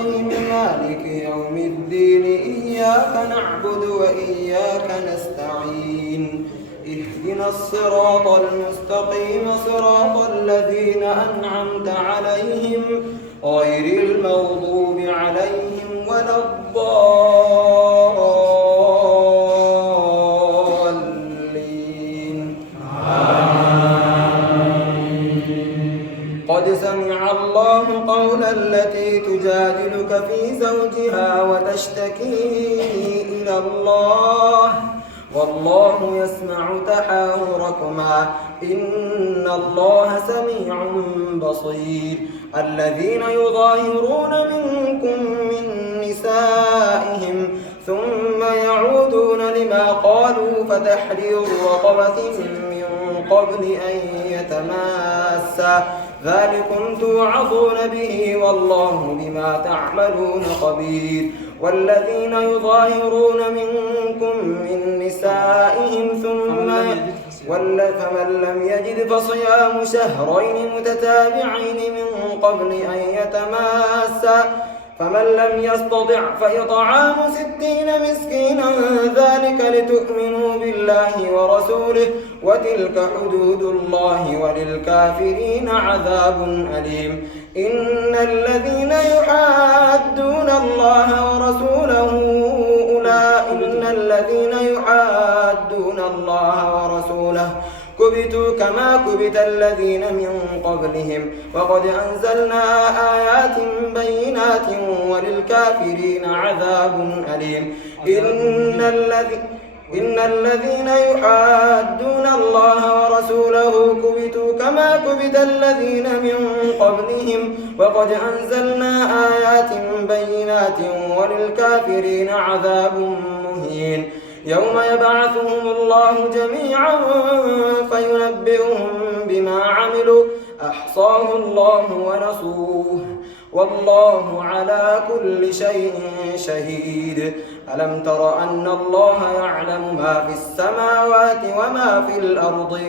الرحيم مالك يوم الدين إياك نعبد وإياك نستعين اهدنا الصراط المستقيم صراط الذين أنعمت عليهم غير المغضوب عليهم ولا الضالين قد سمع الله قول التي تجادلك في زوجها وتشتكي إلى الله والله يسمع تحاوركما إن الله سميع بصير الذين يظاهرون منكم من نسائهم ثم يعودون لما قالوا فتحرير رقبة من قبل أن يتماسا ذلكم توعظون به والله بما تعملون خبير والذين يظاهرون منكم من نسائهم فمن لم يجد فصيام شهرين متتابعين من قبل أن يتماسا فمن لم يستطع فإطعام 60 مسكينا ذلك لتؤمنوا بالله ورسوله وتلك حدود الله وللكافرين عذاب أليم إن الذين يحادون الله ورسوله كبتوا كما كبت الذين من قبلهم وقد أنزلنا آيات بينات وللكافرين عذاب أليم إن الذين يحادون الله ورسوله كبتوا كما كبت الذين من قبلهم وقد أنزلنا آيات بينات وللكافرين عذاب مهين يوم يبعثهم الله جميعا فينبئهم بما عملوا أحصاه الله ونسوه والله على كل شيء شهيد ألم تر أن الله يعلم ما في السماوات وما في الأرض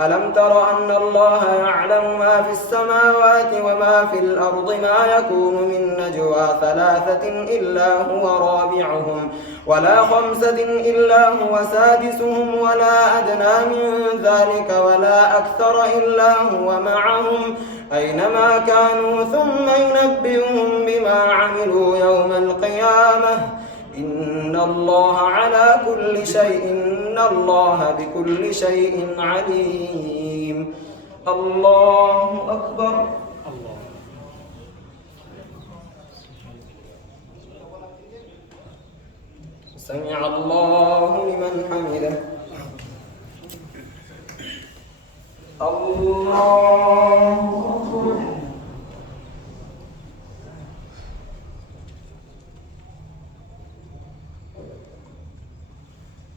ألم تر أن الله يعلم ما في السماوات وما في الأرض ما يكون من نجوى 3 إلا هو رابعهم ولا 5 إلا هو سادسهم ولا أدنى من ذلك ولا أكثر إلا هو معهم أينما كانوا ثم ينبئهم بما عملوا يوم القيامة إن الله على كل شيء إن الله بكل شيء عليم الله أكبر سمع الله لمن حمده الله أكبر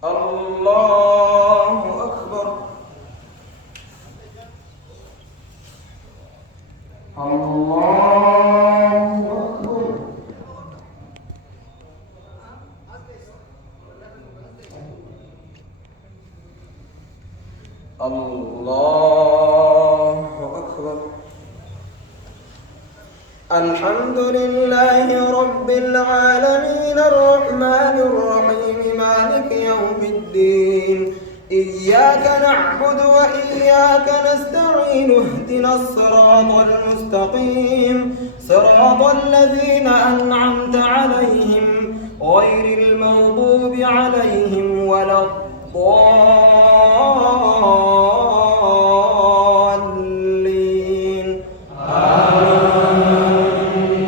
الله أكبر الله أكبر الله أكبر الحمد لله رب العالمين الرحمن الرحيم مالك يوم الدين إياك نعبد وإياك نستعين اهدنا الصراط المستقيم صراط الذين أنعمت عليهم غير المغضوب عليهم ولا الضالين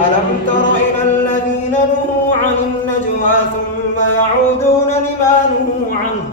ألم تر إلى الذين نهوا عن النجوى ثم يعودون لما نهوا عنه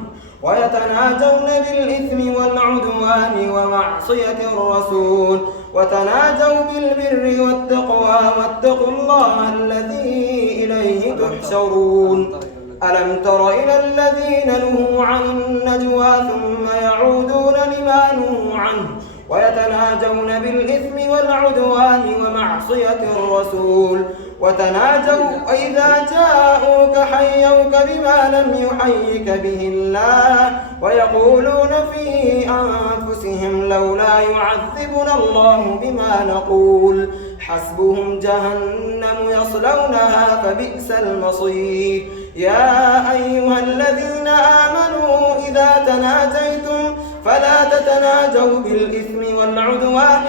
ويتناجون بالإثم والعدوان ومعصية الرسول وتناجوا بالبر والتقوى واتقوا الله الذي إليه تحشرون ألم تر إلى الذين نهوا عن النجوى ثم يعودون لما نهوا عنه ويتناجون بالإثم والعدوان ومعصية الرسول وتناجوا إذا جاءوك حيوك بما لم يحيك به الله ويقولون في أنفسهم لولا يعذبنا الله بما نقول حسبهم جهنم يصلونها يصلونها فبئس المصير. يا أيها الذين آمنوا إذا تناجيتم فلا تتناجوا بالإثم والعدوان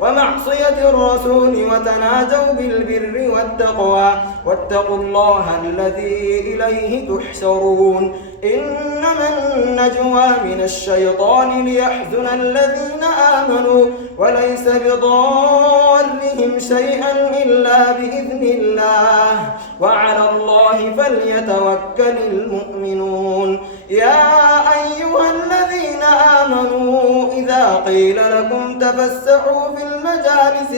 ومعصية الرسول وتناجوا بالبر والتقوى واتقوا الله الذي إليه تحشرون. إنما النجوى من الشيطان ليحزن الذين آمنوا وليس بضارهم شيئا إلا بإذن الله وعلى الله فليتوكل المؤمنون. يا أيها الذين آمنوا إذا قيل لكم تفسحوا في المجالس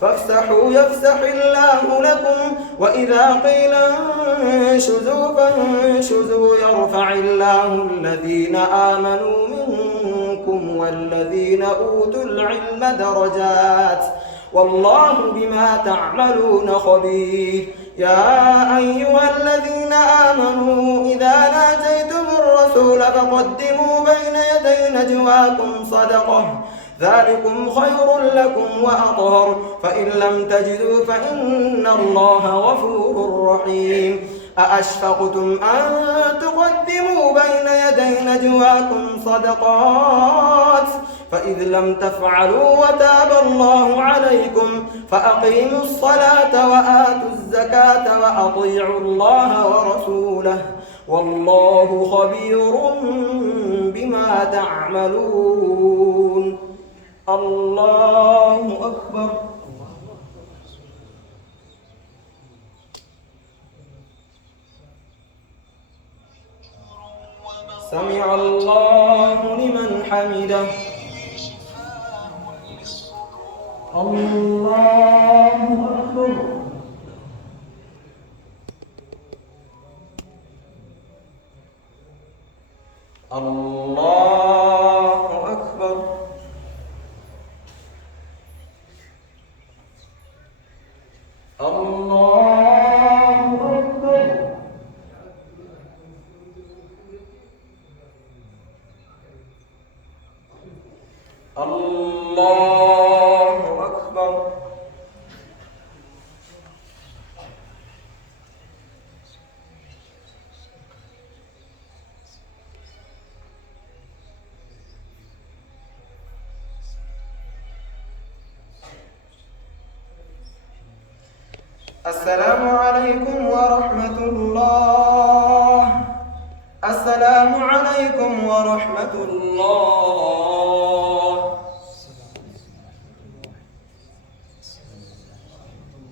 فافسحوا يفسح الله لكم وإذا قيل انشزوا فانشزوا يرفع الله الذين آمنوا منكم والذين أوتوا العلم درجات والله بما تعملون خبير. يا أيها الذين آمنوا إذا ناجيتم الرسول فقدموا بين يدي نجواكم صدقة ذلكم خير لكم وأطهر فإن لم تجدوا فإن الله غفور رحيم. أأشفقتم أن تقدموا بين يدي نجواكم صدقات فإذ لم تفعلوا وتاب الله عليكم فأقيموا الصلاة وآتوا الزكاة وأطيعوا الله ورسوله والله خبير بما تعملون. الله أكبر. سمع الله لمن حمده. الله أكبر. الله أكبر. الله أكبر. الله أكبر. السلام عليكم ورحمة الله. السلام عليكم ورحمة الله.